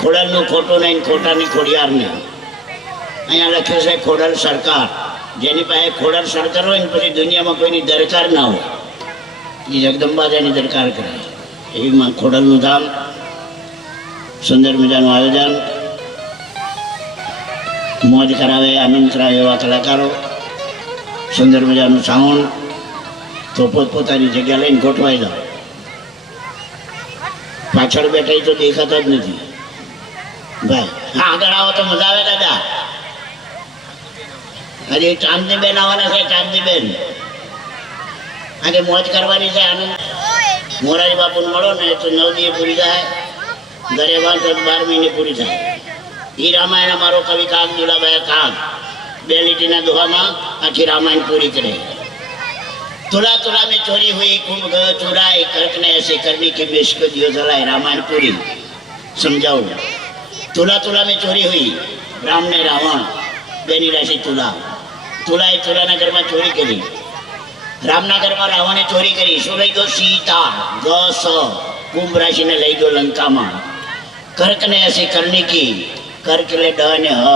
ખોડલનું ખોટું નહીં, ખોટાની ખોડિયાર નહીં. અહીંયા લખ્યું છે ખોડલ સરકાર. જેની પાસે ખોડલ સરકાર હોય ને પછી દુનિયામાં કોઈની દરકાર ના હોય, એ જગદંબા જેની દરકાર કરે. એમાં ખોડલનું ધામ, સુંદર મજાનું આયોજન, મોજ કરાવે, આનંદ કરાવે એવા કલાકારો, સુંદર મજાનું સાઉન્ડ. તો પોતપોતાની જગ્યા લઈને ગોઠવાઈ જાઓ. પાછળ બેઠા તો દેખાતા જ નથી ભાઈ. આગળ આવો તો મજા આવે દાદા. હજી ચાંદનીબેન આવવાના છે. ચાંદનીબેન આજે મોજ કરવાની છે, આનંદ. મોરારી બાપુને મળો ને તો 9 દિવસ પૂરી થાય, ઘરે વાંચો તો 12 મહિને પૂરી થાય. એ રામાયણ અમારો કવિ કાગ દુલાભાઈ કાગ 2 લીટીના દોહામાં આખી રામાયણ પૂરી કરે. तुला तुला में चोरी हुई कुंभ गयो चुराई कर्क ने ऐसे करनी कि विश्व को दियो जलाए. रामायण पूरी समझाओ. तुला तुला में चोरी हुई, राम ने रावण बेनी राशि तुला. तुला तुलाना घर में चोरी करी, रामना घर में रावणे चोरी करी. શું લઈ ગયો? સીતા. ગ સ કુંભ રાશિ ને લઈ ગયો લંકામાં. કર્ક ને ऐसे करनी की, કર્ક એટલે ડ ને હ.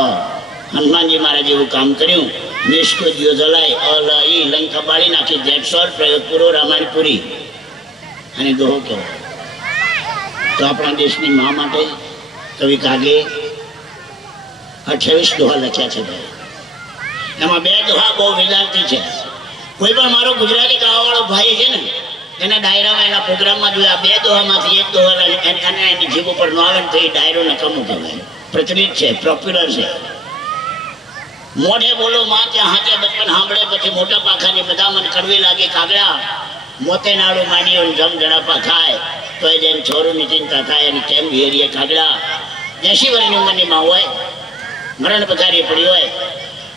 હનુમાનજી મહારાજ એવું કામ કર્યું. નિષ્કો દિયો જલાય અલ ઈ લંકા બાળી નાખી. જેટસોર પ્રયોગ પૂરો, રામાયણ પૂરી. અને દોહો કેવો તો આપણા દેશની મા માટે કવિ કાગે 28 દોહા લખ્યા છે ભાઈ. એમાં 2 દોહા બહુ વેદાંતી છે. કોઈ પણ મારો ગુજરાતી ગાવાવાળો ભાઈ છે ને એના ડાયરામાં, એના પ્રોગ્રામમાં જોયા 2 દોહામાંથી 1 દોહા એની જીભ ઉપર ન આવે ને તો એ ડાયરો નકામો કહેવાય. પ્રચલિત છે, પોપ્યુલર છે. મોઢે બોલો માં ત્યાં હાથે બચપન સાંભળે, પછી મોટા પાખાની બધા મન કરવી લાગે કાગડા. મોતે નાડું માંડીઓ જમ જડાપા ખાય તો એ જેમ છોરુની ચિંતા થાય અને કેમ વિહરીએ કાગડા. 80 વર્ષની ઉંમરની માં હોય, મરણ પથારી પડી હોય,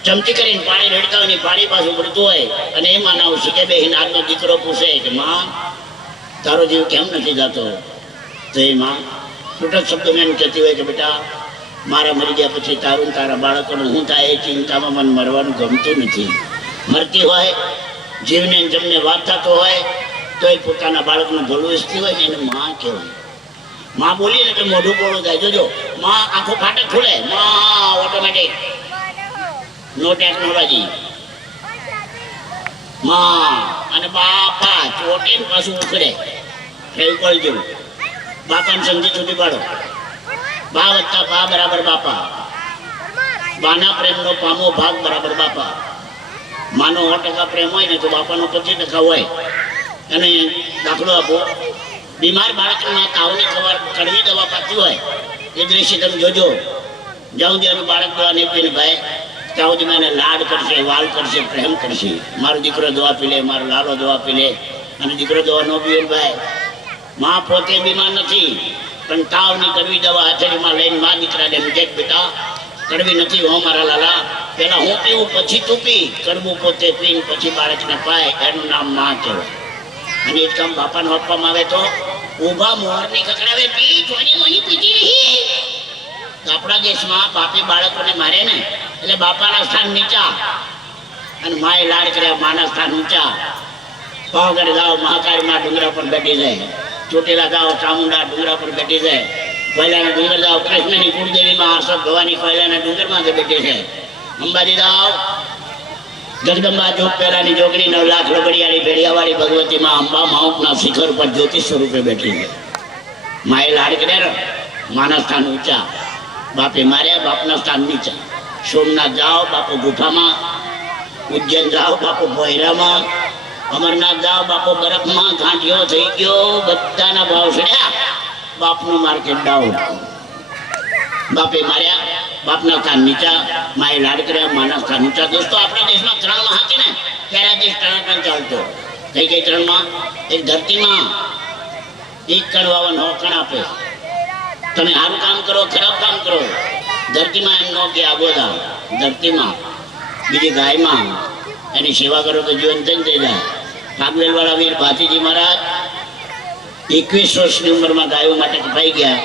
ચમચી કરીને પાણી રેડતા હોય, પાણી પાછું પડતું હોય, અને એ માં નાવું શીખે બેહીને આજનો દીકરો પૂછે કે માં તારો જીવ કેમ નથી જતો? તો એ માં તૂટક શબ્દોમાં એમ કહેતી હોય કે બેટા મારા મરી ગયા પછી તારું તારા બાળકોનું હું થાય એ ચિંતામાં મને મરવાનું ગમતું નથી. મરતી હોય, જીવને જમને વાત થતો હોય તો એ પોતાના બાળકનું ભલું ઈચ્છતી હોય ને એને માં કહેવાય. માં બોલીએ ને એટલે મોઢું બોળું થાય. જોજો માં આંખો ફાટક ખુલે, માં ઓટોમેટિક, નો ટેકનોલોજી. માં અને બાપા ચોટીને પાછું ઉખડે ફેવિકોલ જેવું. બાપાને સમજી છૂટી પાડો. બા વત્તા બા બરાબર બાપા. બાના પ્રેમનો પામો ભાગ બરાબર બાપા. માનો 100% પ્રેમ હોય ને તો બાપાનો 25% હોય. અને દાખલો આપો, બીમાર બાળકના તાવની કડવી દવા પાતી હોય એ દ્રશ્ય તમે જોજો. જ્યાં સુધી એનું બાળક દવા નહીં પીને ભાઈ ત્યાં સુધી મને લાડ કરશે, વાલ કરશે, પ્રેમ કરશે. મારો દીકરો દવા પી લે, મારો લાલો દવા પી લે. અને દીકરો દવા ન પીવે ભાઈ, માં પોતે બીમાર નથી પણ તાવની કડવી દવા હાથેળીમાં લઈને મા દીકરાને એમ કે બેટા કડવી નથી હો મારા લાલા, પેલા હું પીવું પછી તું પી. કડવું પોતે પીને પછી બાળકને પાય, એનું નામ માં કહેવાય. અને એ જ કામ બાપાને આપવામાં આવે તો ઊભા મોરની કકડાવે પી જોની મોની પીતી રહી. આપણા દેશમાં બાપી બાળકોને મારે ને એટલે બાપાના સ્થાન નીચા અને માએ લાડ કર્યા માના સ્થાન ઊંચા. પાવાગઢ જાઓ મહાકાળીમાં ડુંગરા પર બેઠી જાય, ચોટીલા જાઓ ચામુંડા ડુંગરા પર બેઠી જાય, કોયલાના ડુંગર જાઓ કૃષ્ણની કુળદેવીમાં હર્ષદ ભવાની કોયલાના ડુંગરમાં બેઠી છે. અંબાજી જાઓ જગદંબા જોગ પહેલાની જોગણી 9 લાખ રબડિયાળી ભેડિયાવાળી ભગવતીમાં અંબા માઉન્ટના શિખર પર જ્યોતિષ સ્વરૂપે બેઠી છે. માએ લાડ કર્યા, માના સ્થાન ઊંચા. બાપે માર્યા, બાપના સ્થાન નીચા. સોમનાથ જાઓ બાપુ ગુફામાં, ઉજ્જૈન જાઓ બાપુ ભોયરામાં, અમરનાથ જાઓ બાપુ બરફમાં. ઘાંટીઓ થઈ ગયો, બધાના ભાવ ચડ્યા, બાપનું માર્કેટ ડાઉન. બાપે માર્યા, બાપના સ્થાન નીચા. માએ લાડ કર્યા, માના સ્થાન ઊંચા. દોસ્તો આપણા દેશમાં 3 માં હતી ને ત્યારે દેશ ટણાટણ ચાલતો. કઈ કઈ 3 માં? એક ધરતીમાં 1 કણ વાવન 100 કણ આપે. તમે સારું કામ કરો, ખરાબ કામ કરો, ધરતીમાં એમ ન કે આબોદા. ધરતીમાં બીજી ગાયમાં એની સેવા કરો તો જીવન થઈ જાય. કાગવેલવાળા વીર ભાતીજી મહારાજ 21 વર્ષની ઉંમરમાં ગાયો માટે કપાઈ ગયા.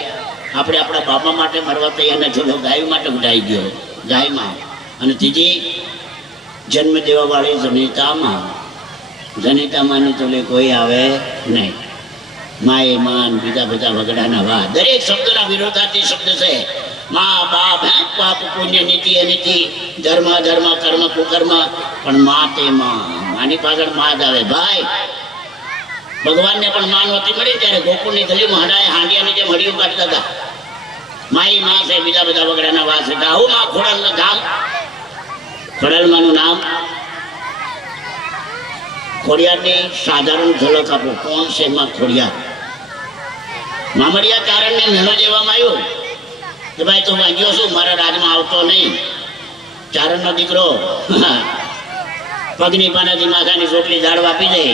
આપણે આપણા બાપા માટે મરવા તૈયાર નથી, ગાયો માટે ઉઠાઈ ગયો ગાયમાં. અને ત્રીજી જન્મ દેવાવાળી જનિતામાં. જનિતામાં તો કોઈ આવે નહીં. માએ માન બીજા બધા વગડાના વા દરેક શબ્દના વિરોધાર્થી શબ્દ છે. મા બાપ હે પાપ પુણ્ય નીતિ અનીતિ ધર્મ ધર્મ કર્મ કુકર્મ પણ મા તે માની પાછળ માં જ આવે ભાઈ. ભગવાનને પણ માં નહોતી મળી ત્યારે ગોકુળની ગલીમાં હડાએ હાંડિયાની જેમ હડિયું કાઢતા હતા. માઈ માં છે બીજા બધા વગડાના વા છે. આવું માં ખોડલનું ગામ ખોડલમાંનું નામ ખોડિયારની સાધારણ ઝલક આપો. કોણ છે માં ખોડિયાર? મામડિયા ચારણને મેળો દેવામાં આવ્યો કે ભાઈ તું વાંચ્યો શું મારા રાજમાં આવતો નહીં. ચારણનો દીકરો પગની પાનાથી માથાની ચોટલી ઝાડ વાપી દે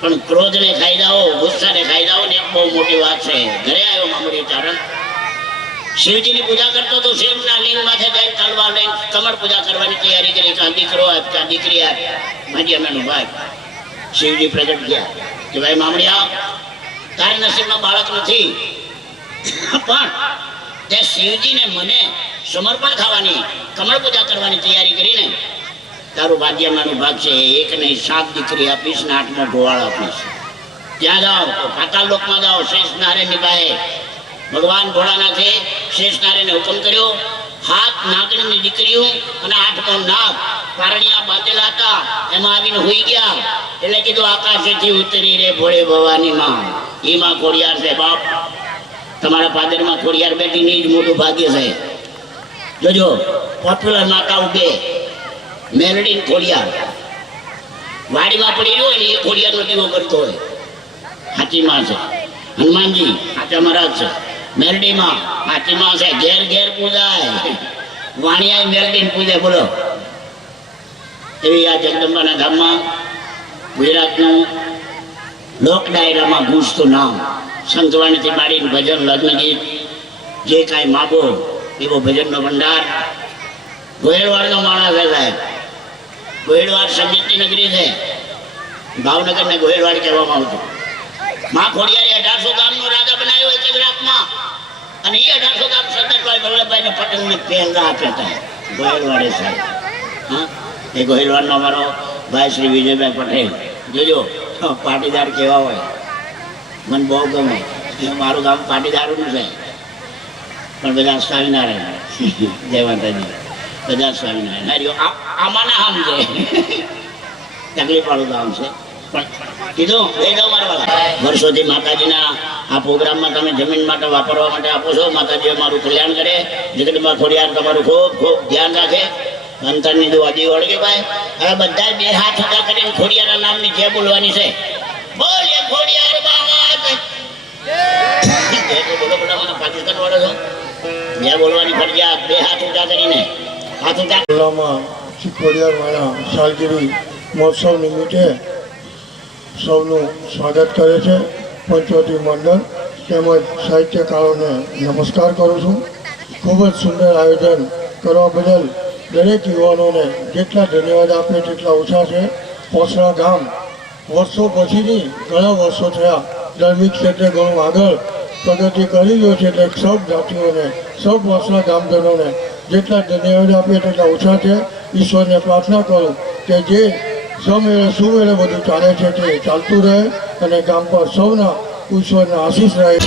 પણ ક્રોધને ખાઈ જાઓ ગુસ્સાને ખાઈ જાઓ ને એક બહુ મોટી વાત છે. ઘરે આવ્યો મામડિયો ચારણ શિવજીની પૂજા કરતો તો શિવના લિંગ માથે જઈને તલવાર લઈને કમળ પૂજા કરવાની તૈયારી કરી. કાં દીકરો આપ કાં દીકરી આપ માજીયાનો ભાઈ. શિવજી પ્રગટ ગયા કે ભાઈ મામડિયા તારે નસીબમાં બાળક નથી પણ તે શિવજીને મને સમર્પણ ખાવાની કમળ પૂજા કરવાની તૈયારી કરીને તારું ભાગ્યમાંનું ભાગ છે. એક નહીં 7 દીકરી આપીશ ને 8મો ગોવાળ આપીશ. ત્યાં જાઓ તો પાતાળ લોકમાં જાઓ શેષ નારાયણની પાસે ભગવાન ભોળાનાથે શેષ નારાયણને હુકમ કર્યો. 7 નાગણની દીકરીઓ અને 8મો નાગ પારણિયા બાંધેલા હતા એમાં આવીને હોઈ ગયા. એટલે કીધું આકાશેથી ઉતરી રે ભોળે ભવાની માં એમાં ખોડિયાર છે. બાપ તમારા પાદરમાં ખોડિયાર બેઠી ની જ મોટું ભાગ્ય છે. જોજો પોપ્યુલર માતા ઉભે મેલડી ખોડિયાર વાડીમાં પડી હોય ને એ ખોડિયારનો દીવો કરતો હોય. હાથીમાં છે હનુમાનજી હાથા મહારાજ છે. મેલડીમાં હાથીમાં છે. ઘેર ઘેર પૂજાય વાણિયા મેલડીને પૂજે. બોલો એવી આ જગદંબાના ધામમાં ગુજરાતનું લોક ડાયરામાં ગૂંજતું નામ સંતવાણીથી માંડીને ભજન લગ્ન ગીત જે કાંઈ માગો એવો ભજનનો ભંડાર. ગોયલવાડનો માણસ છે સાહેબ. ગોયલવાડ સંગીતની નગરી છે. ભાવનગરને ગોયલવાડ કહેવામાં આવતું. માં ખોડિયારે 1800 ગામનો રાજા બનાવ્યો એક જ રાતમાં અને એ 1800 ગામ સરદારભાઈ વલ્લભભાઈને પટેલને પહેલા આપ્યા હતા ગોયલવાડે સાહેબ. હા એ ગોયલવાડનો અમારો ભાઈ શ્રી વિજયભાઈ પટેલ. જોજો પાટીદાર કેવા હોય મને બહુ ગમે. મારું ગામ પાટીદારોનું છે પણ બધા સ્વામિનારાયણ જય માતાજી બધા સ્વામિનારાયણ. આમાંના આમ છે તકલીફ વાળું ગામ છે પણ કીધું લઈ જાઓ મારા વાળા. વર્ષોથી માતાજીના આ પ્રોગ્રામમાં તમે જમીન માટે વાપરવા માટે આપો છો. માતાજી મારું કલ્યાણ કરે. જગદંબા ખોડિયાર તમારું ખૂબ ખૂબ ધ્યાન રાખે. અંતરની દુઆજી વળગે ભાઈ. હવે બધા 2 હાથ ઊંચા કરીને ખોડિયારના નામની જય બોલવાની છે. બોલે ખોડિયાર બાવા બોલો બધા મને પાકિસ્તાન વાળો છો જય બોલવાની ફરજિયાત. 2 હાથ ઊંચા કરીને હાથ ઊંચા. ખોડિયાર માના સાલગીરી મહોત્સવ નિમિત્તે સૌનું સ્વાગત કરે છે પંચવટી મંડળ તેમજ સાહિત્યકારોને નમસ્કાર કરું છું. ખૂબ જ સુંદર આયોજન કરવા બદલ દરેક યુવાનોને જેટલા ધન્યવાદ આપે તેટલા ઓછા છે. પોસરા ગામ વર્ષો પછીની ઘણા વર્ષો થયા ધાર્મિક ક્ષેત્રે ઘણું આગળ પ્રગતિ કરી રહ્યો છે. એટલે સૌ જાતિઓને સૌ પોસરા ગામજનોને જેટલા ધન્યવાદ આપે તેટલા ઓછા છે. ઈશ્વરને પ્રાર્થના કરું કે જે સમેળે સુમેળે બધું ચાલે છે તે ચાલતું રહે અને ગામ પર સૌના ઈશ્વરના આશીષ રહે.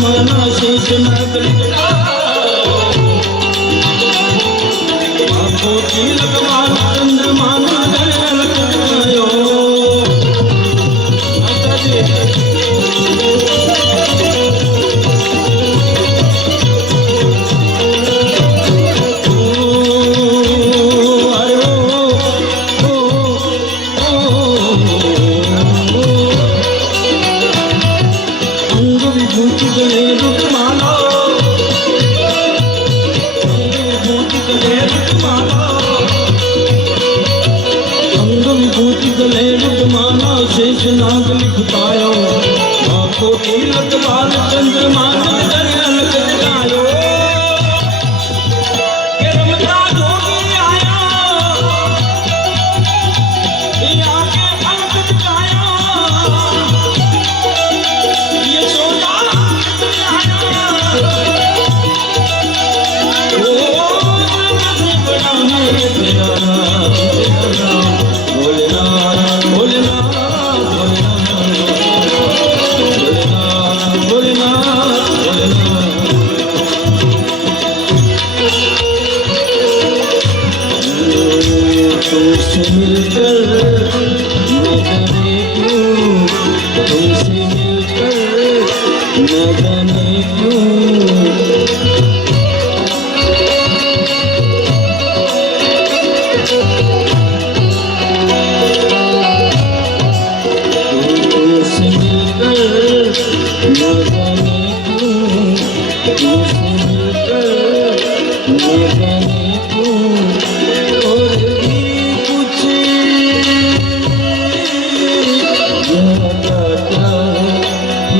माना शेष नाग कोटि लगवान चंद्रमा लगायो शेष नाग लिखतायो कोटि लगवान चंद्रमा लगायो रमता जोगी आया आके अंकित काया ये सोना आया ओ बड़ा है तेरा नाम भोलेनाथ भोलेनाथ तुमसे मिलकर न जाने क्यों तुमसे मिलकर न जाने तुमसे मिलकर न जाने क्यों तुमसे मिलकर न जाने क्यों और भी कुछ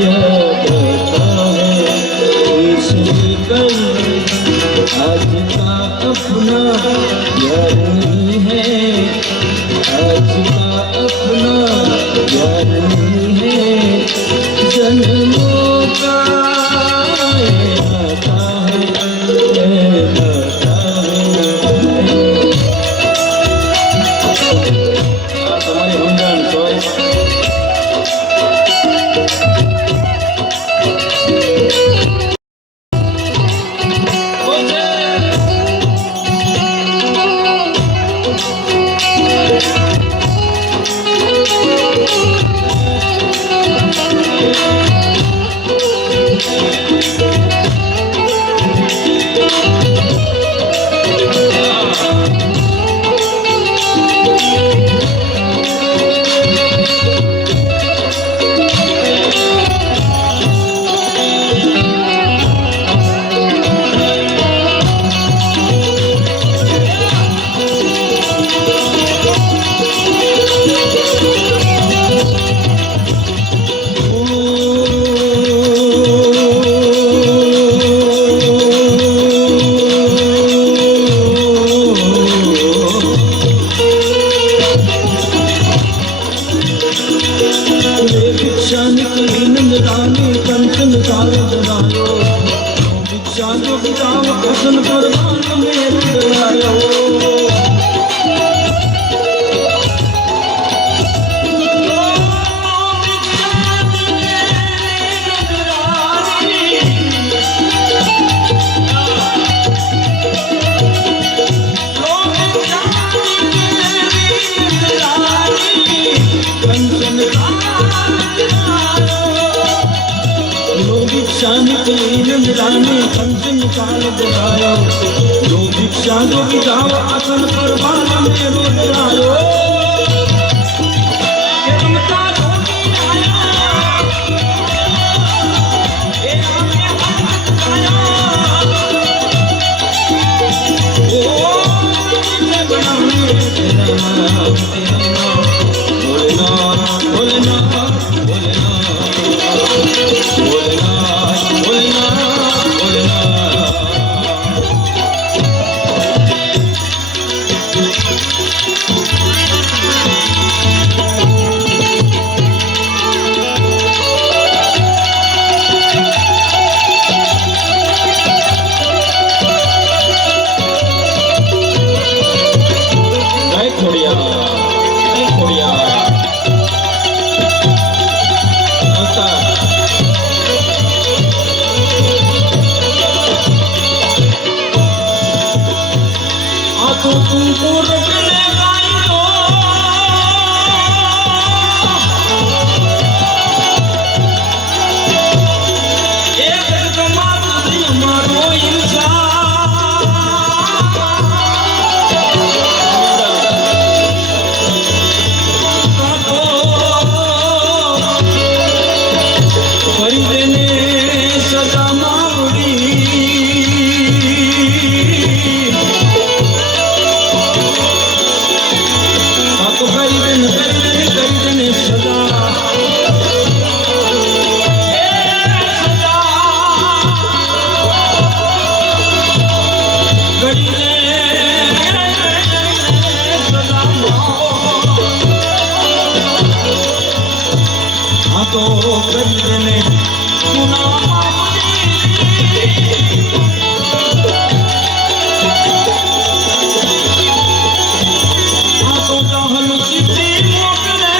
याद आता है तुमसे कल आज का अपना यार नहीं है आज का अपना यार नहीं है जन्मों का आता है તમારી સમજણ ચોઈસ भिक्षा निकली नंदरानी कंचन काल जरायो भिक्षा जो पिताव कृष्ण परमान में डरायो नंदरानी कंचन काल जरायो जो भिक्षा जो बिताव आसन पर बाल में रो डरायो रमता जोगी आया आके अंकित काया ओ मुझे बनाने तेरा नाम भोलेनाथ भोलेनाथ भोलेनाथ भोलेनाथ भोलेनाथ भोलेनाथ દેને ગુના માફજી આ તો ચાહલ ચિત્તી મોકલે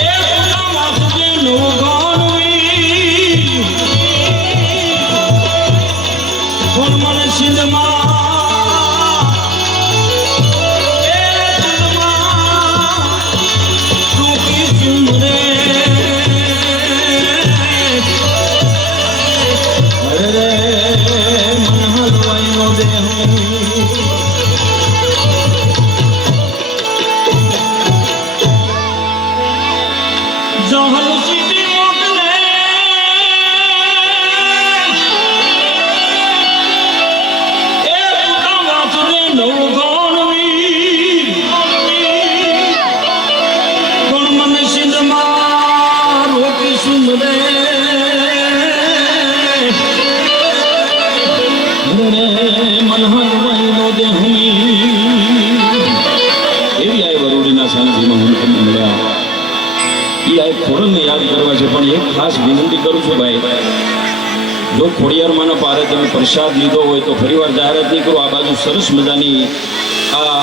એ ગુના માફજી નો ગાનવી કોણ મને સિંધમાં યાદ કરવા છે પણ એક ખાસ વિનંતી કરું છું ભાઈ, જો ખોડિયારમાંના પારે તમે પ્રસાદ લીધો હોય તો ફરીવાર જાહેરાત નહીં કરો. આ બાજુ સરસ મજાની આ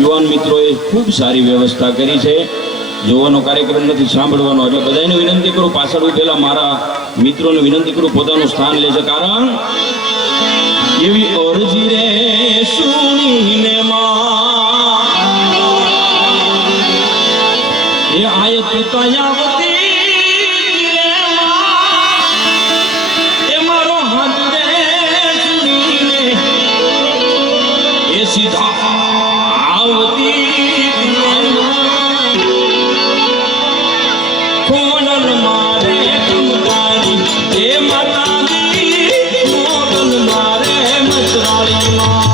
યુવાન મિત્રોએ ખૂબ સારી વ્યવસ્થા કરી છે. જોવાનો કાર્યક્રમ નથી, સાંભળવાનો. એટલે બધાને વિનંતી કરું, પાછળ ઉભેલા મારા મિત્રોને વિનંતી કરું પોતાનું સ્થાન લે છે. કારણ એવી અરજી રે સુણીને એ આયત તયાવતી એ મારો હાથ રે સુણીને એ સીધા આવતી કોણલ મારે કમદારી એ માતાજી મોગલ મારે મચરાળીમાં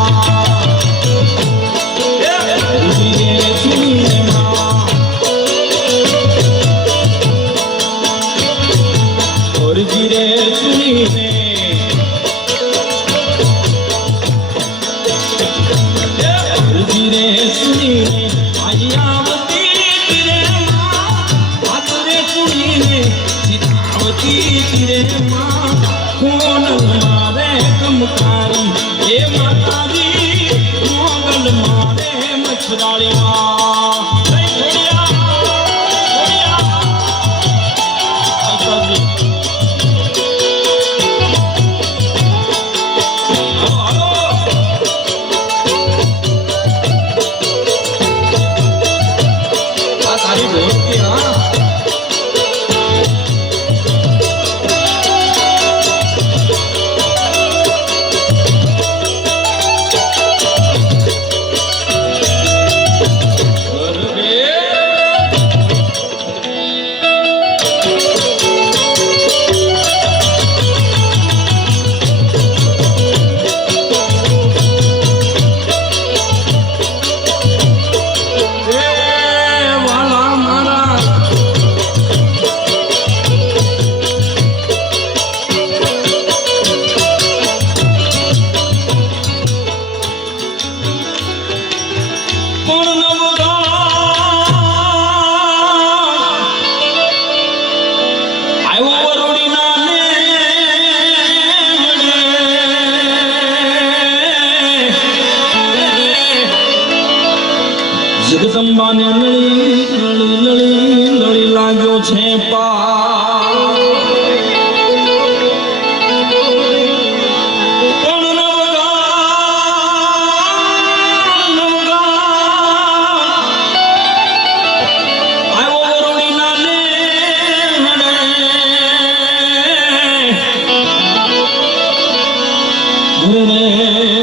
જગદંબાને લળી લળી લળી લળી લાગ્યો છે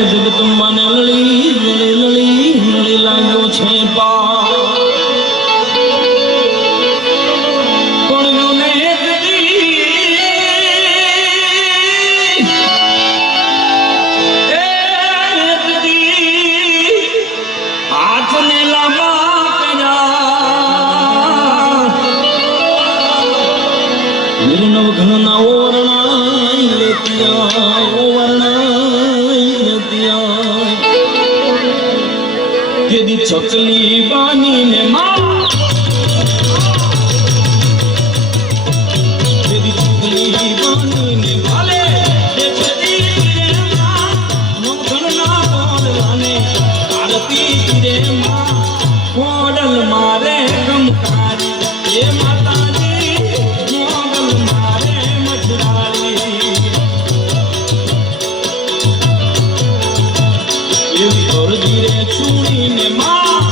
જગદંબાને લળી લળી લળી લળી લાગ્યો છે ઘણા ઓરણાઈ લેતી ઓરણાઈ લેતી જેદી છકલી બાનીને માં જેદી છકલી બાનીને ભાલે એ છડી રે માં મોગણના બોલવાને આરતી રે માં કોડલ મારે ગમકારી એ માતાજી મોગલ મારે મછરાળી એવી અરજી રે ચૂડીને માં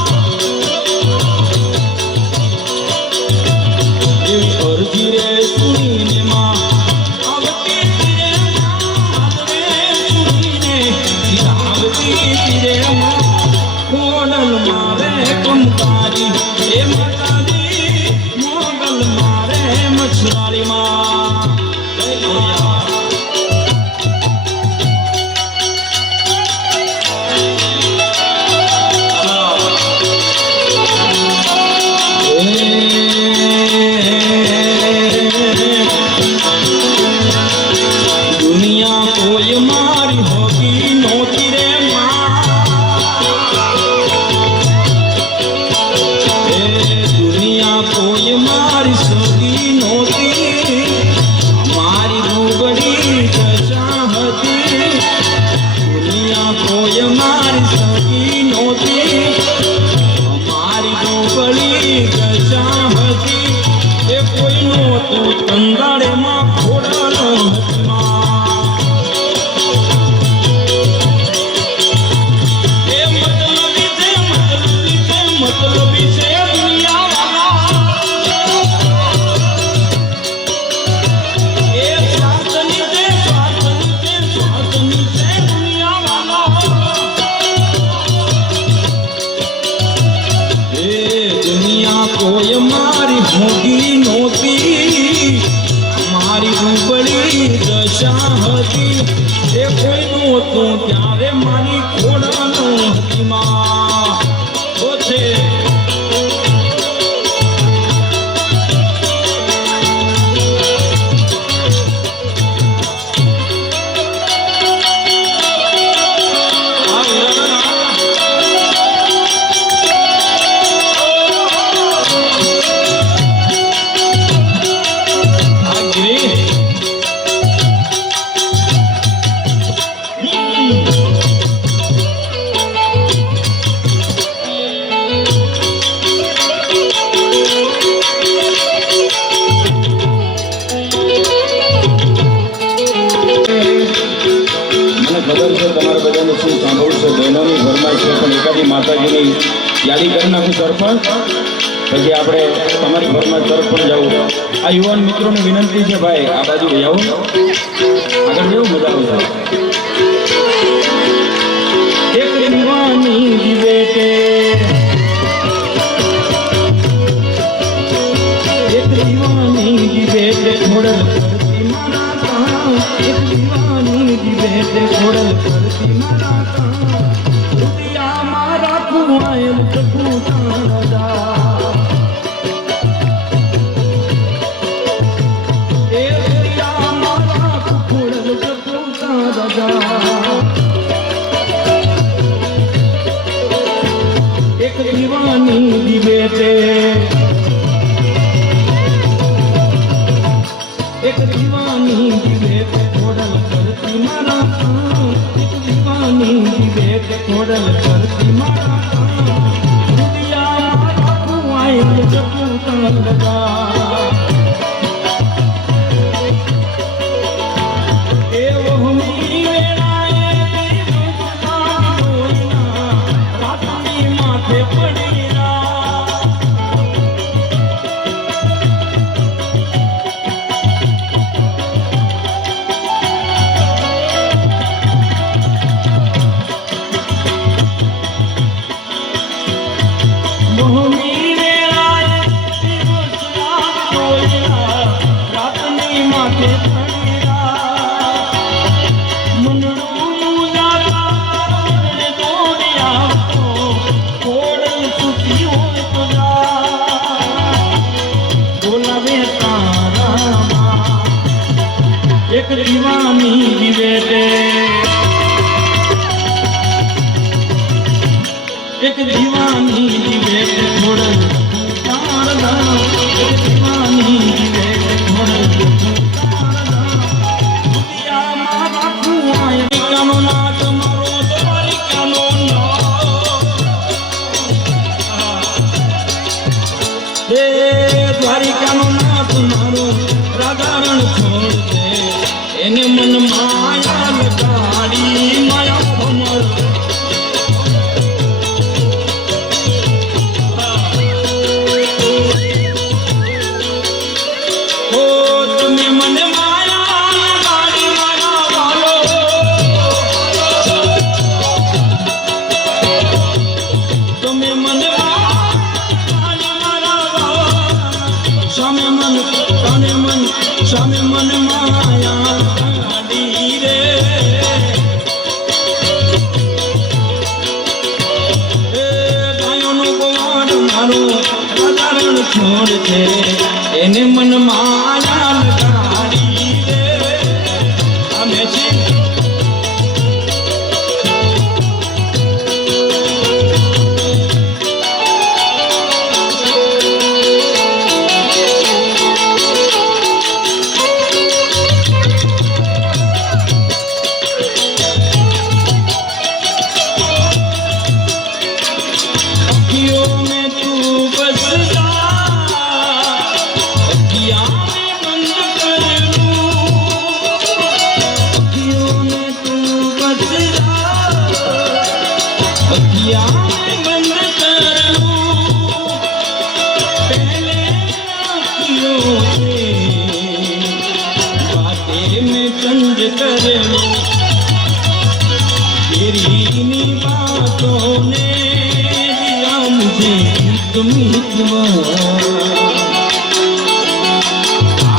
એવી અરજી રે ચૂડીને માં આવતી રે માં રે ચૂડીને આવતી રે માં કોડલ મારે કમકારી એ માતાજી મોગલ મારે મછરાળી માં જય ગોયા दुनिया कोई मारी होगी नोती रे दुनिया कोई मारी सगी नोती मारी दुबड़ी चाहती दुनिया कोई मारी सगी नोती मारी दुबड़ी चाहती એ કોઈનો તો કંગાળેમાં ખોડાનો એ મતલબી છે દુનિયાવાળા એ સ્વાર્થની છે દુનિયાવાળા એ દુનિયા કોઈ મારી હોગી નોતી મારી ઉબળી દશા હતી એ કોઈનું હતું ત્યારે મારી ખોડાનો હતી માં છે ખબર છે તમારા બધાને શું સાંભળવું છે બહેનોની ફરમાઈશ છે પણ એકાદી માતાજીની યાદી કરી નાખું સરપંચ પછી આપણે તમારી ફરમાઈશ તરફ પણ જવું આ યુવાન મિત્રોને વિનંતી છે ભાઈ આ બાજુ આવો આગળ જેવું મજા આવશે એક દીવાની બેટે એક દીવાની બેટે ખોડલ કરતી મારા એક દીવાની બેટે ખોડલ કરતી મારા રૂપિયા મારા કુવાયલ કપૂતા રાજા એ રૂપિયા મારા ખોડલ કપૂતા રાજા એક દીવાની બેટે एक दीवानी बेट खोडल करती मारा एक दीवानी बेट खोडल करती मारा दुनिया मारा कुआई जपूता लगा ए वो मी वेलाए रातनी माथे पड़ी एक दीवानी बेटे एक दीवानी की बेट छोड़ तार दा दीवानी की बेट छोड़ तार दा दुनिया मारा कुआं कानो नाथ मारो तुम्हारी कानो ना हे द्वारिकानो नाथ मारो राधारण छोड़ दे एने मन माया लगाड़ी माया भमर ओ तुम्हें मन माया लगाड़ी माया वालो तुम्हें मन स्वामी मन ताने मन स्वामी मन माया गाड़ी रे गायों नो गोवाड़ मारो राधारण छोड़ दे एने मन माया गाड़ी रे हमें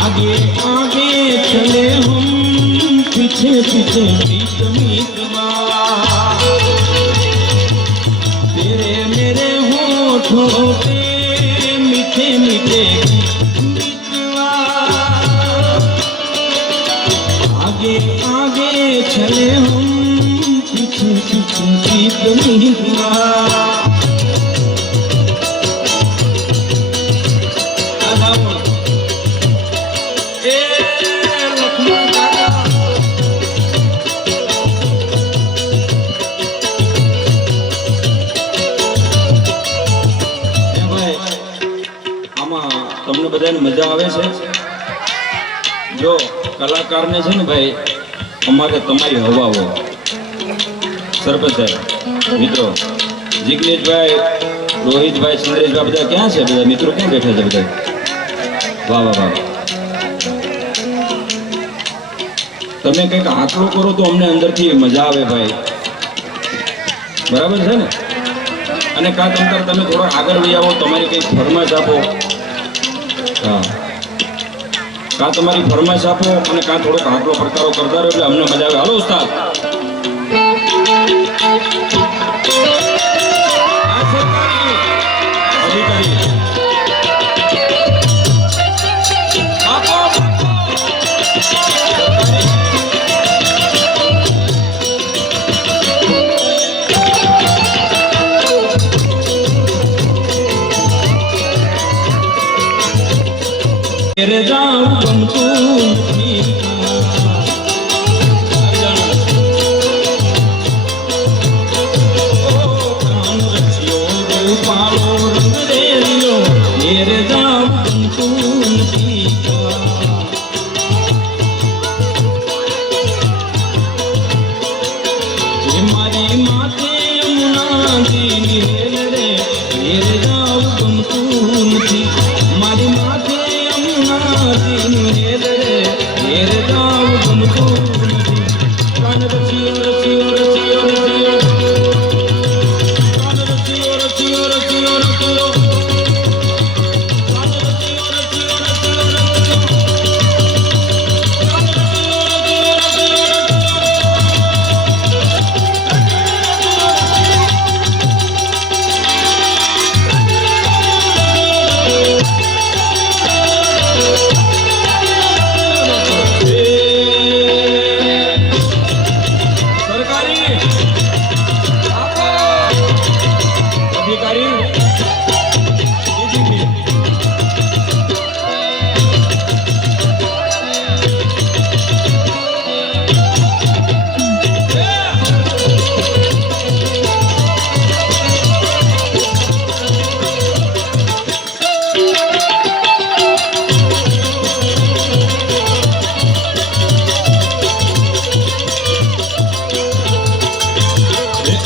आगे आगे चले हम पीछे पीछे मीत मीतवा तेरे मेरे होठों पे मीठे मीठे मीतवा आगे आगे चले हम पीछे पीछे मीत मीतवा તમને બધાને મજા આવે છે જો કલાકારને છે ને ભાઈ અમારે તમારી હવા હોય સરપંચ સાહેબ મિત્રો જિગ્નેશભાઈ રોહિતભાઈ ચંદ્રેશભાઈ બધા ક્યાં છે બધા મિત્રો ક્યાં બેઠા છે બધા વાહ વાહ વાહ તમે કંઈક આંકડો કરો તો અમને અંદરથી મજા આવે ભાઈ બરાબર છે ને અને કા તમતાર તમે થોડા આગળ વહી આવો તમારી કંઈક ફરમાઈશ આપો હા કા તમારી ફરમાઈશ આપો અને કા થોડોક આંકડો પ્રકારો કરતા રહો એટલે અમને મજા આવે હાલો ઉસ્તાદ तेरे जाऊं गमतूं नहीं कान रचियो रूपालो रंग दे लियो तेरे जाऊं गमतूं नहीं मारी माथे यमुना जी नील रे तेरे जाऊं गमतूं नहीं मारी माथे અધિકારી DGP.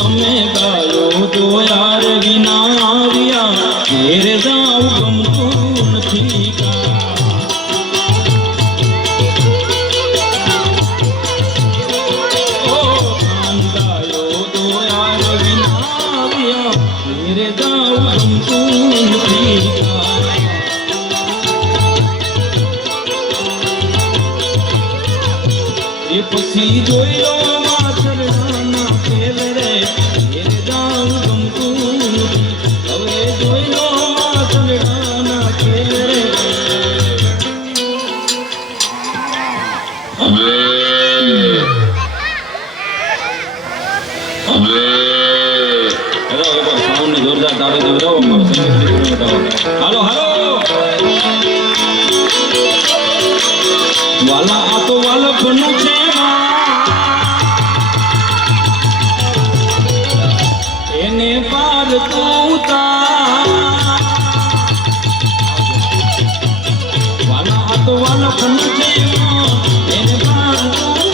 અમે ગાયો તો યાર વિના આવ્યા ઘેર જાઉં ગમતું નથી ગાયો તો યાર વિના આવ્યા ઘેર જાઉં ગમતું નથી એ પછી જોઈ લો માથરડાના ખેલ રે ઘેર જાઉં ગમતું નથી હવે જોઈ લો માથરડાના ખેલ રે સાઉન્ડ ને જોરદાર તાળી બતાવો અમારો સંગીત મિત્રો બતાવો હાલો હાલો વાલા આ તો વાલખનું છે એને પાર તું વાલા આ તો વાલખનું છે એને પાર તું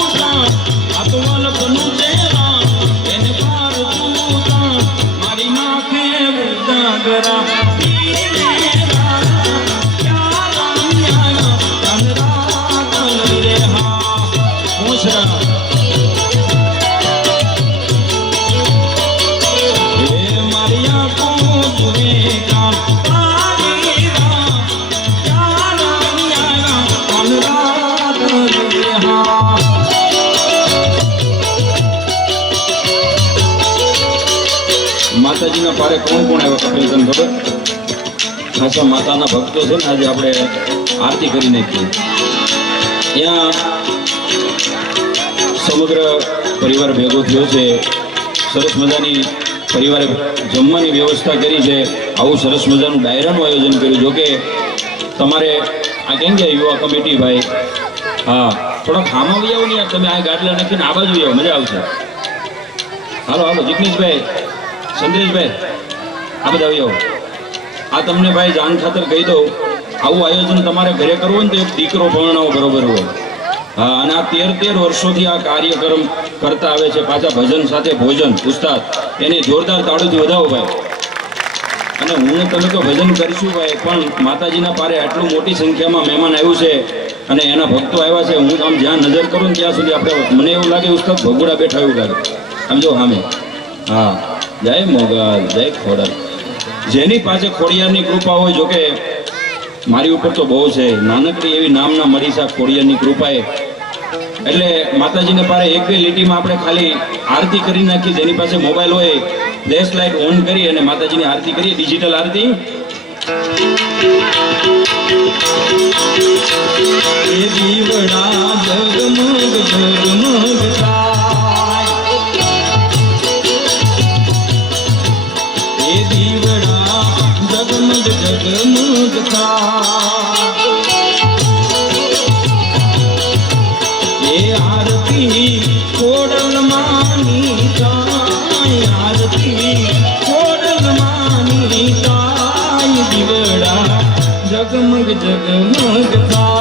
આ તો વાલખનું છે એને પાર તું મારી નાખે ઉદાગરા માતાજીના પારે કોણ કોણ આવ્યા કપિલ તને ખબર? ખાસા માતાના ભક્તો છે ને આજે આપણે આરતી કરી નાખીએ. ત્યાં સમગ્ર પરિવાર ભેગો થયો છે. સરસ મજાની પરિવારે જમવાની વ્યવસ્થા કરી છે. આવું સરસ મજાનું ડાયરાનું આયોજન કર્યું. જોકે તમારે આ કેમ ગયા યુવા કમિટી ભાઈ? હા, થોડાક હામાં બી આવો ને યાર, તમે આ ગાટલા નાખીને આ બાજુ આવો, મજા આવશે. હાલો હાલો જિગ્નેશભાઈ, સંદેશભાઈ, આ બધા આવી આવો. આ તમને ભાઈ જાન ખાતર કહી દઉં, આવું આયોજન તમારે ઘરે કરવું ને તો એક દીકરો પરણાવો બરોબર હોય. હા, અને આ 13 વર્ષોથી આ કાર્યક્રમ કરતા આવે છે. પાછા ભજન સાથે ભોજન ઉસ્તાદ, એને જોરદાર તાળીથી વધાવો ભાઈ. અને હું તમે તો ભજન કરીશું ભાઈ, પણ માતાજીના પારે આટલું મોટી સંખ્યામાં મહેમાન આવ્યું છે અને એના ભક્તો આવ્યા છે. હું આમ જ્યાં નજર કરું ને ત્યાં સુધી આપણે, મને એવું લાગે ઉસ્તાદ ભગુડા બેઠા એવું લાગે. આમ જો સામે. હા, જય મોગલ, જય ખોડલ. જેની પાસે ખોડિયારની કૃપા હોય, જોકે મારી ઉપર તો બહુ છે, નાનકડી એવી નામના મરીસા ખોડિયારની કૃપાએ. એટલે માતાજીને પારે એક બે લીટીમાં આપણે ખાલી આરતી કરી નાખી. જેની પાસે મોબાઈલ હોય ફ્લેશ લાઇટ ઓન કરી અને માતાજીની આરતી કરીએ, ડિજિટલ આરતી. એ દીવડા જગમગ જગમગ થાય, એ દીવડા જગમગ જગમગ થાય, એ આરતી ખોડલ માની થાય, આરતી ખોડલ માની થાય, દીવડા જગમગ જગમગ થાય.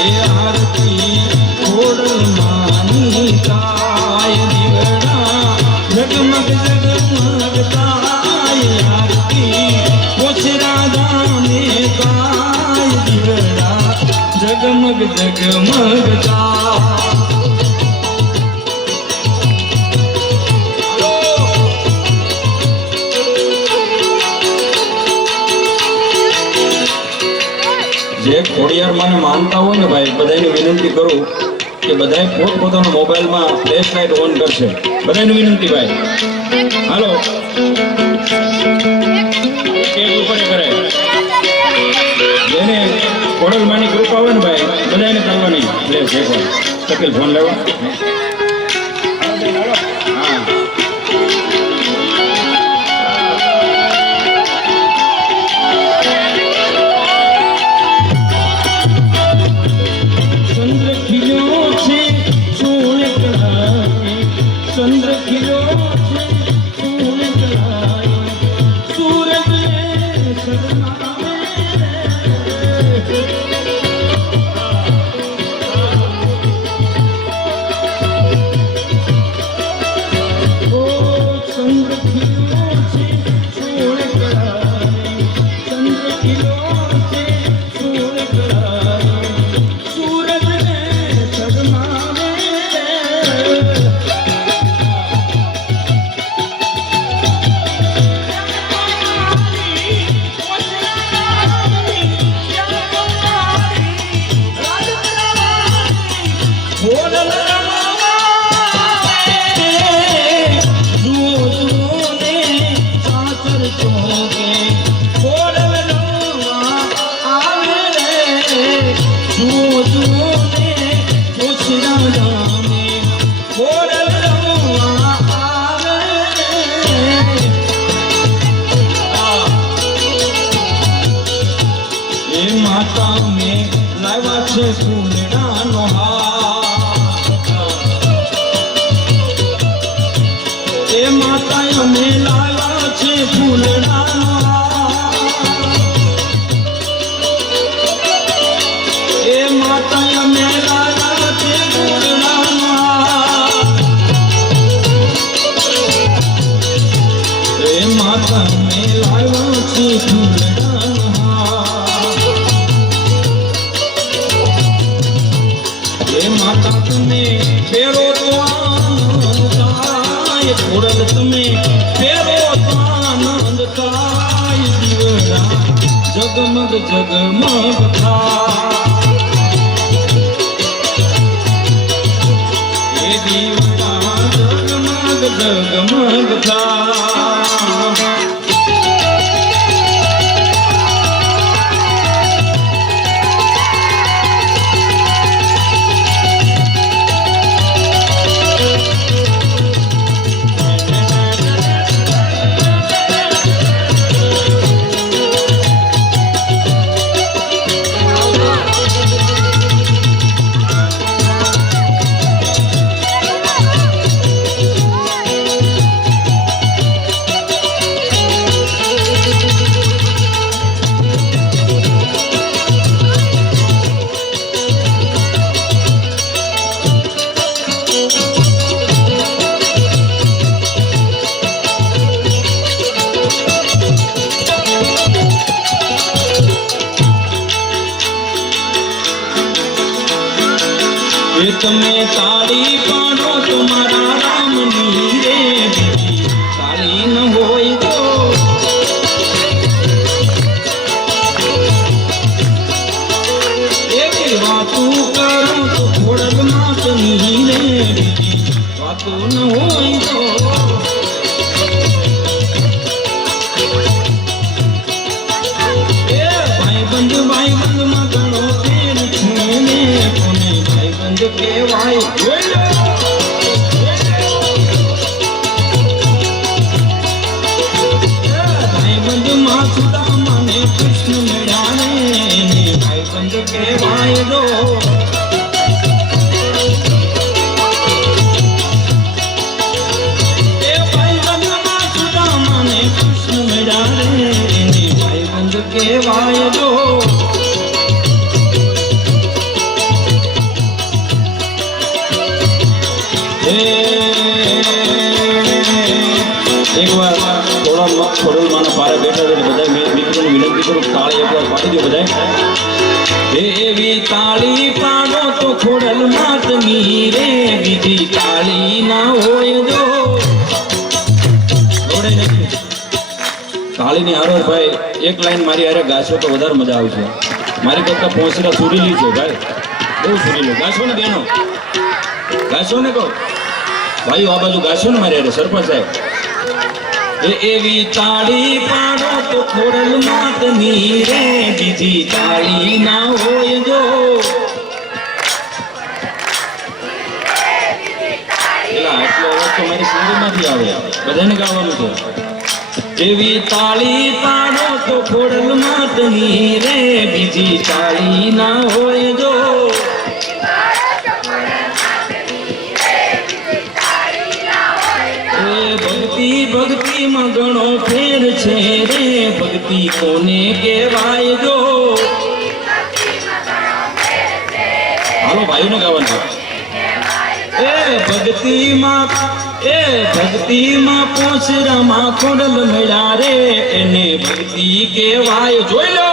એ આરતી ખોડલ માની થાય, દીવડા જગમગ જગમગ થાય, આરતી ઓછરા દાને થાય, દીવડા જગમગ જગમગ થાય. જે ખોડિયાર માને માનતા હોય ને ભાઈ, બધાને વિનંતી કરું કે બધાએ પોતપોતાના મોબાઈલમાં ફ્લેશ લાઇટ ઓન કરશે. બધાને વિનંતી ભાઈ. હાલો કેક ઉપર કરે, જેને ખોડલમાંની કૃપા હોય ને ભાઈ બધાને કરવાની. લે શેખો કપિલ ફોન લેવો. હા ચંદ્ર ખીલ્યો છે સોળ કળાએ, ચંદ્ર ખીલ્યો છે સોળ કળાએ, સૂરજ શરમાવે. ઓ ચંદ્ર ખીલ્યો છે સોળ કળાએ, ચંદ્ર ખીલ્યો છે સોળ કળાએ, સૂરજ શરમાવે. માતા મેં લાવ્યા છે ફૂલડાનો હાર, એ માતા અમે લાવ્યા છે ફૂલડાનો હાર, એ માતા અમે લાવ્યા છે ફૂલડાનો હાર, એ માતા અમે લાવ્યા છે ફૂલડાનો હાર. એ માતા તમે ફેરો તો આનંદ થાય, ખોડલ તમે ફેરો તો આનંદ થાય, દીવડા જગમગ જગમગ થાય, એ દીવડા જગમગ જગમગ થાય. એ તમે તાળી પાડો તમારા રામની રે, તાળી ન હોય તો એવી વાતું કરો તો ખોડલ માતની રે, વાતું ન હોય તો ભાઈબંધ માં ઘણો ફેર છું ને, કોને ભાઈબંધ કહેવાય ભાઈબંધ માં સુદામા ને કૃષ્ણ મળ્યા ને, ભાઈબંધ કહેવાય દો. એ ભાઈબંધ માં સુદામા ને કૃષ્ણ મળ્યા ને, ભાઈબંધ કહેવાય દો. એકવાર થોડા ખોડલમાંના પારે બેઠા છે, બધા મિત્રોને વિનંતી કરું તાળી એકવાર પાડી દો બધા. એવી તાળી પાડો તો ખોડલ માતની રે, બીજી તાળી ના હોય દો. તાળીની હારો ભાઈ એક લાઈન મારી હારે ગાશો તો વધારે મજા આવશે. મારી કરતા પહોંચેલા સુરીલી છે ભાઈ, બહુ સુરીલું. ગાશો ને બેનો, ગાશો ને કહો ભાઈઓ, આ બાજુ ગાશો ને મારી હારે. સરપંચ સાહેબ એવી તાળી પાડો તો ખોડલ માતની રે બીજી તાળી ના હોય જો એલા એટલો અવાજ તો મારી સિંગરમાંથી આવે બધાને ગાવાનું છે એવી તાળી પાડો તો ખોડલ માતની રે બીજી તાળી ના હોય જો ભક્તિ માં ઘણો ફેર છે રે ભક્તિ કોને કહેવાય જો હાલો ભાઈઓને ગાવાનું ભક્તિમાં પોસરામાં ખોડલ મળ્યા રે એને ભક્તિ કહેવાય જોઈ લો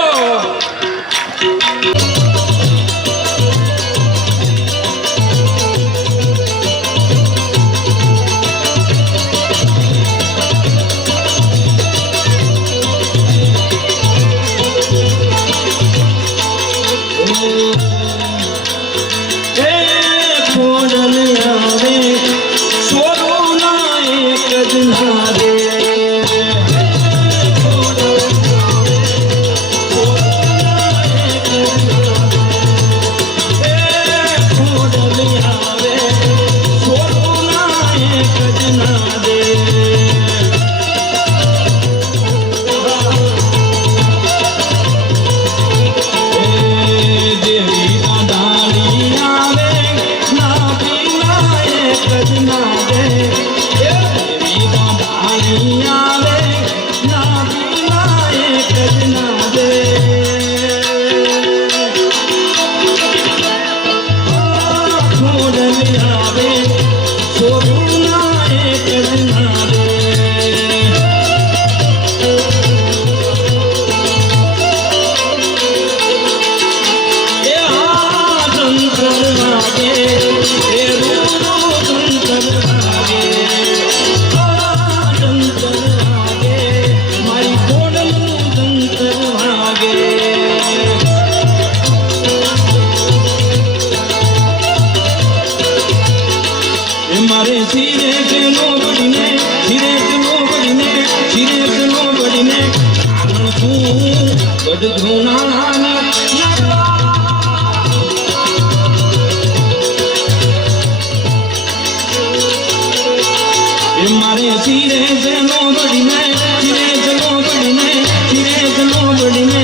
મારે સિરે જનો બડીને સિરે જનો બડીને સિરે જનો બડીને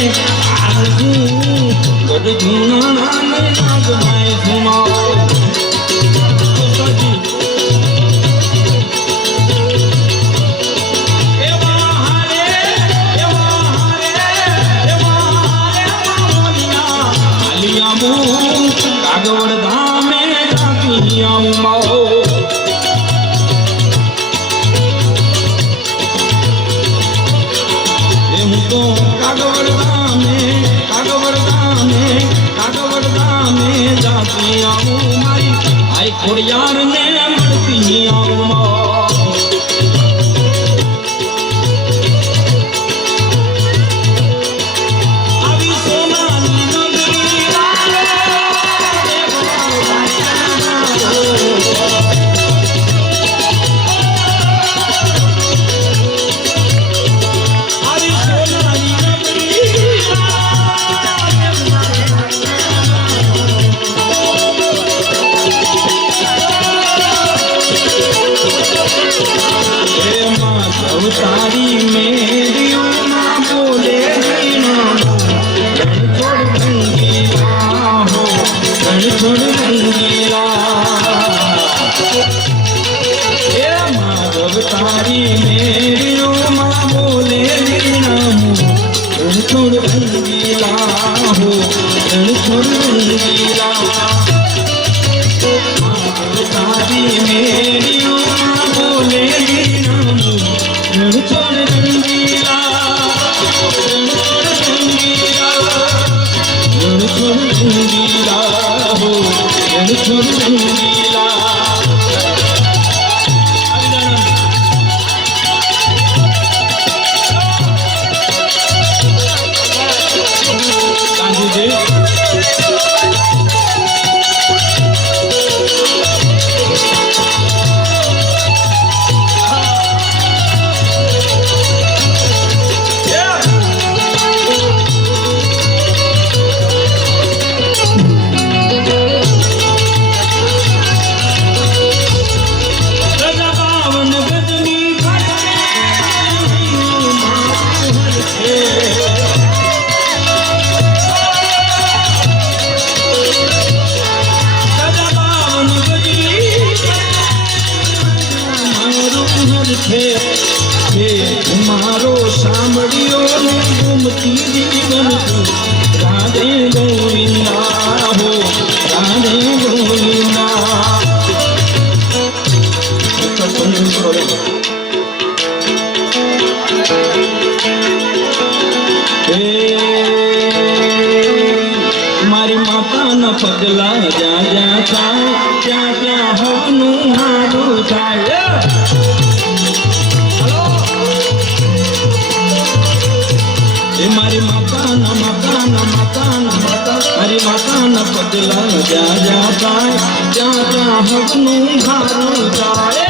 આજુ ગઢુના નામે નાગમાય સુમાઓ કાગવડ ધામે કાકી આવું માઓ જાતી આવું મારી આઈ ખોડિયાર ને મળતી આવું આવી સોનાની નગરી આવી સોનાની તારી મેરીઓમાં બોલે છોડ રંગીલા હો છોડ રંગીલા એ માધવ તારી મેરીઓમાં બોલે છોડ રંગીલા હો છોડ રંગીલા માધવ તારી મેરીઓમાં બોલે છોડ રંગીલા છોડ રંગીલા હો છોડ રંગીલા હે હે મારો સાંભળ્યો ને ગુમતી જીવન તું રાધે ગોવિંદા હો રાધે ગોવિંદા મારી માતાના પગલા જ્યાં જ્યાં થાય ત્યાં ત્યાં હવનું હારું થાય એ મારી માતાના મારી માતાના પગલા જ્યાં જ્યાં થાય ત્યાં ત્યાં હવનું હારું થાય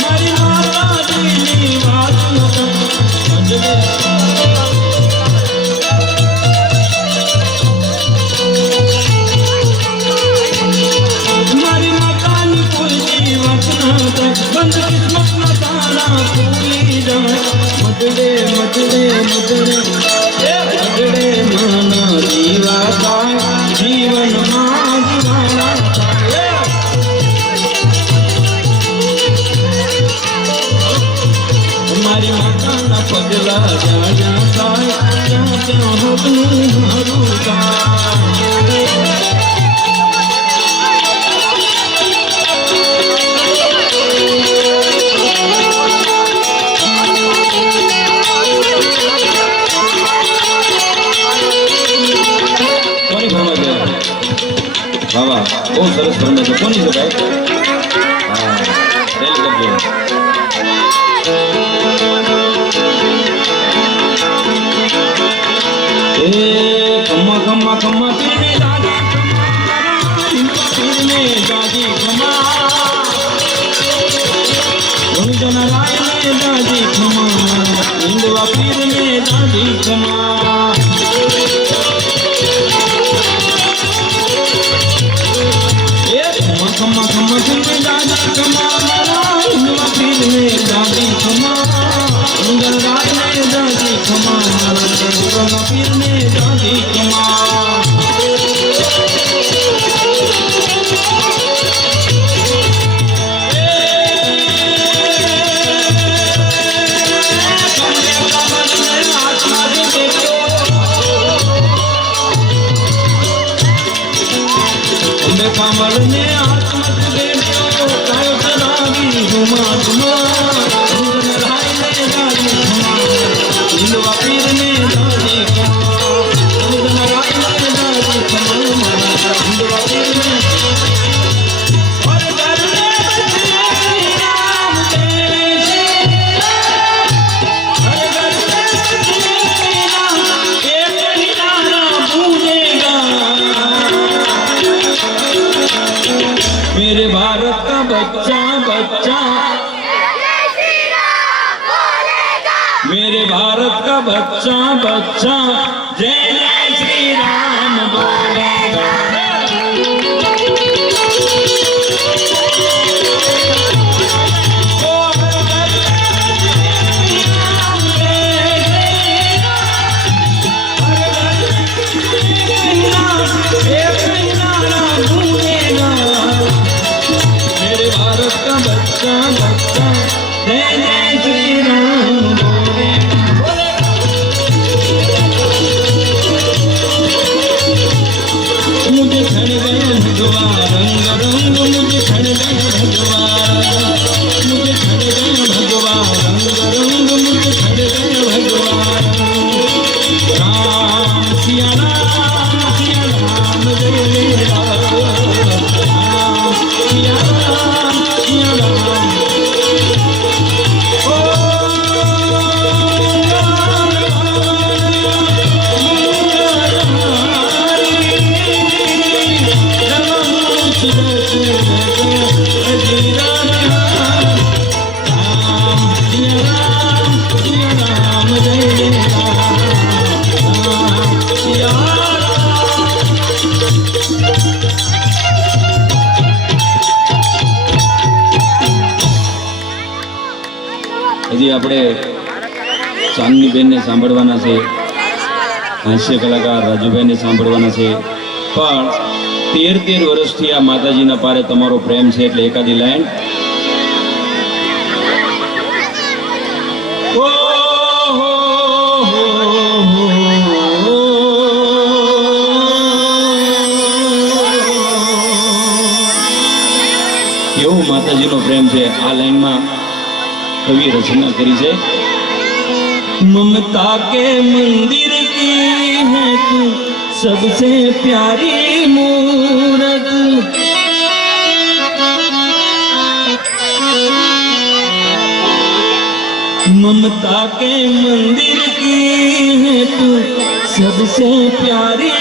મારી માતાજીની વાત મારી માતાની કોઈ વાત ના બંધ કિસ્મત ના તારા ભૂલી જાય મદડે મદડે માના જીવા થાય જીવનમાં જીવાના થાય મારી માતાના પગલા જ્યાં જ્યાં થાય ત્યાં ત્યાં હકનું મારું થાય કોની ફરમાઈ છે બાબા બહુ સરસ ફરમાઈ છે કોની છે ભાઈ હા રેલ કરજો खम्मा खम्मा खम्मा पीर में दादी खम्मा जना राय में दादी खम्मा हिंदवा पीर में दादी खम्मा खम्मा खम्मा पीर में दादी खम्मा हिंदवा पीर में दादी खम्मा जना राय में दादी खम्मा पीर में दादी खम्मा कमल ने आत्मत देवो कायो चलावी घुमा घुमा राय ने दादी घुमा हिंदवा पीर ने दादी घुमा राय ने दादी घुमा हिंदवा पीर ने और घर में बच्चे राम देश हर घर में बच्चे राम एक ही नारा पूजेगा मेरे भारत का बच्चा बच्चा मेरे भारत का बच्चा बच्चा जय जय श्री राम बोलेगा बच्चा बच्चा जय जय श्री राम बोले मुझे छड़ गए भगवान रंग रंग मुझे छड़ गए भगवान मुझे छड़ गए भगवान रंग रंग मुझे छड़ गए भगवान राम सिया राम जय जय राम सिया राम હજી આપણે ચાંદનીબેનને સાંભળવાના છે, હાસ્ય કલાકાર રાજુભાઈને સાંભળવાના છે, પણ 13 વર્ષથી આ માતાજીના પારે તમારો પ્રેમ છે એટલે એકાદી લાઈન. ઓ હો હો હો. કેવો માતાજીનો પ્રેમ છે. આ લાઈનમાં કવિ રચના કરી છે. ममता के मंदिर की है तू सबसे प्यारी मूरत, ममता के मंदिर की है तू सबसे प्यारी